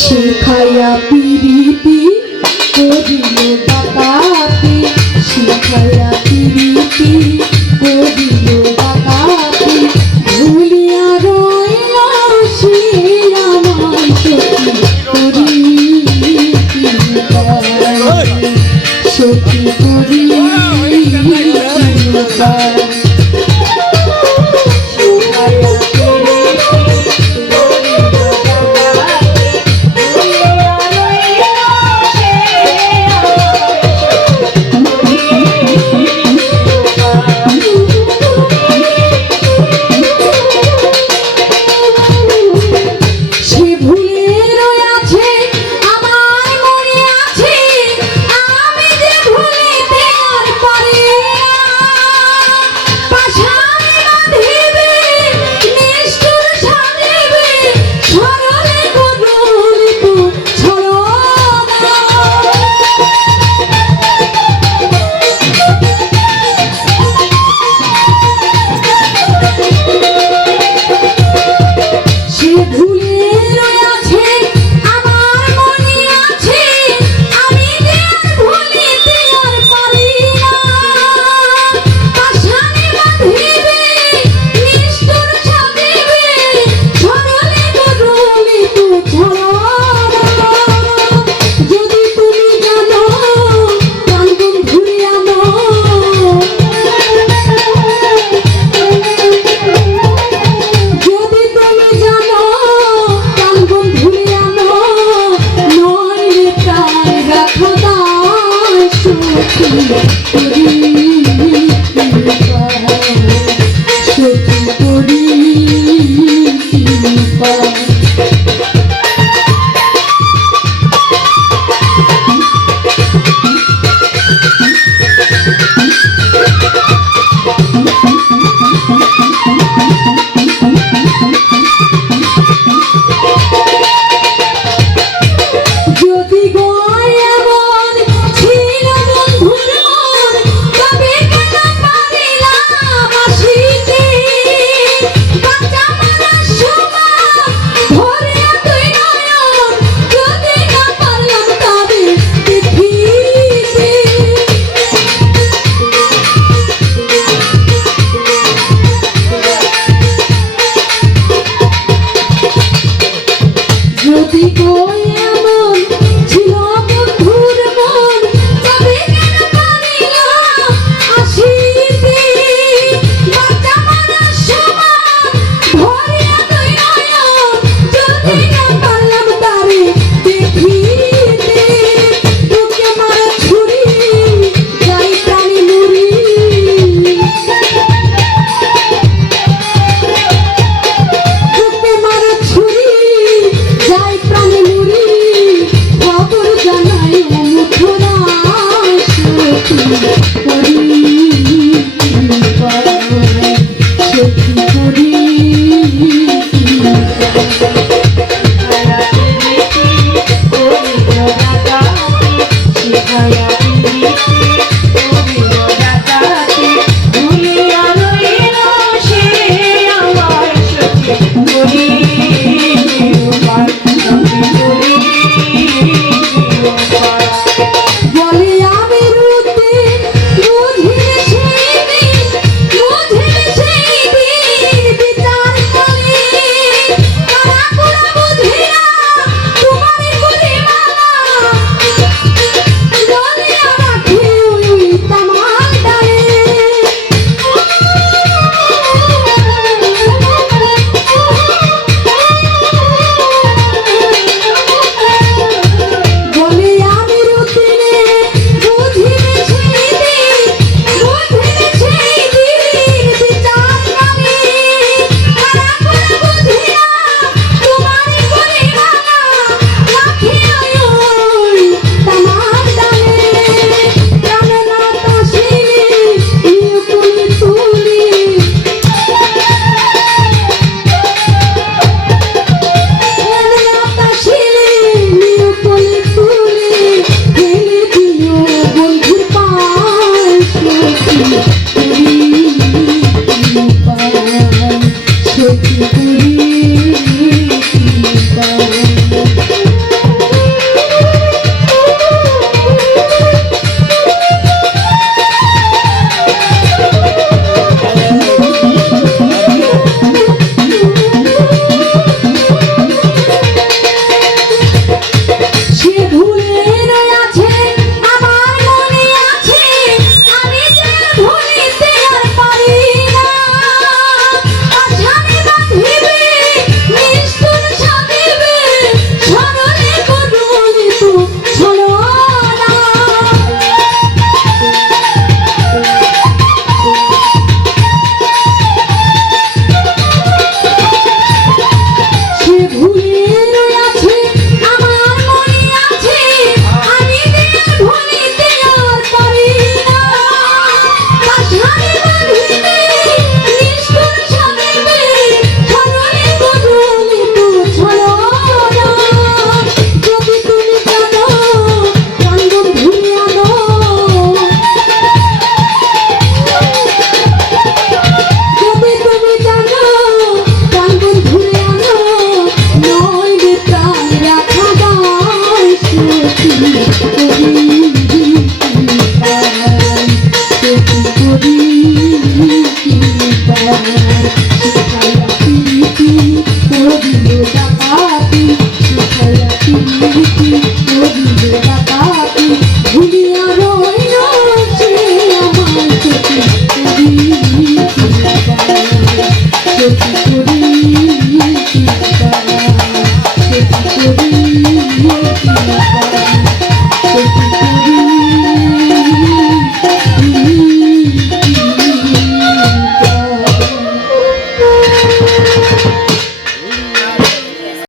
শিখায়া পিরিতি করিল বাতাতি শিখায়া পিরিতি করিল বাতাতি ভুলিয়া রইল সে আমার করি সখী Thank you.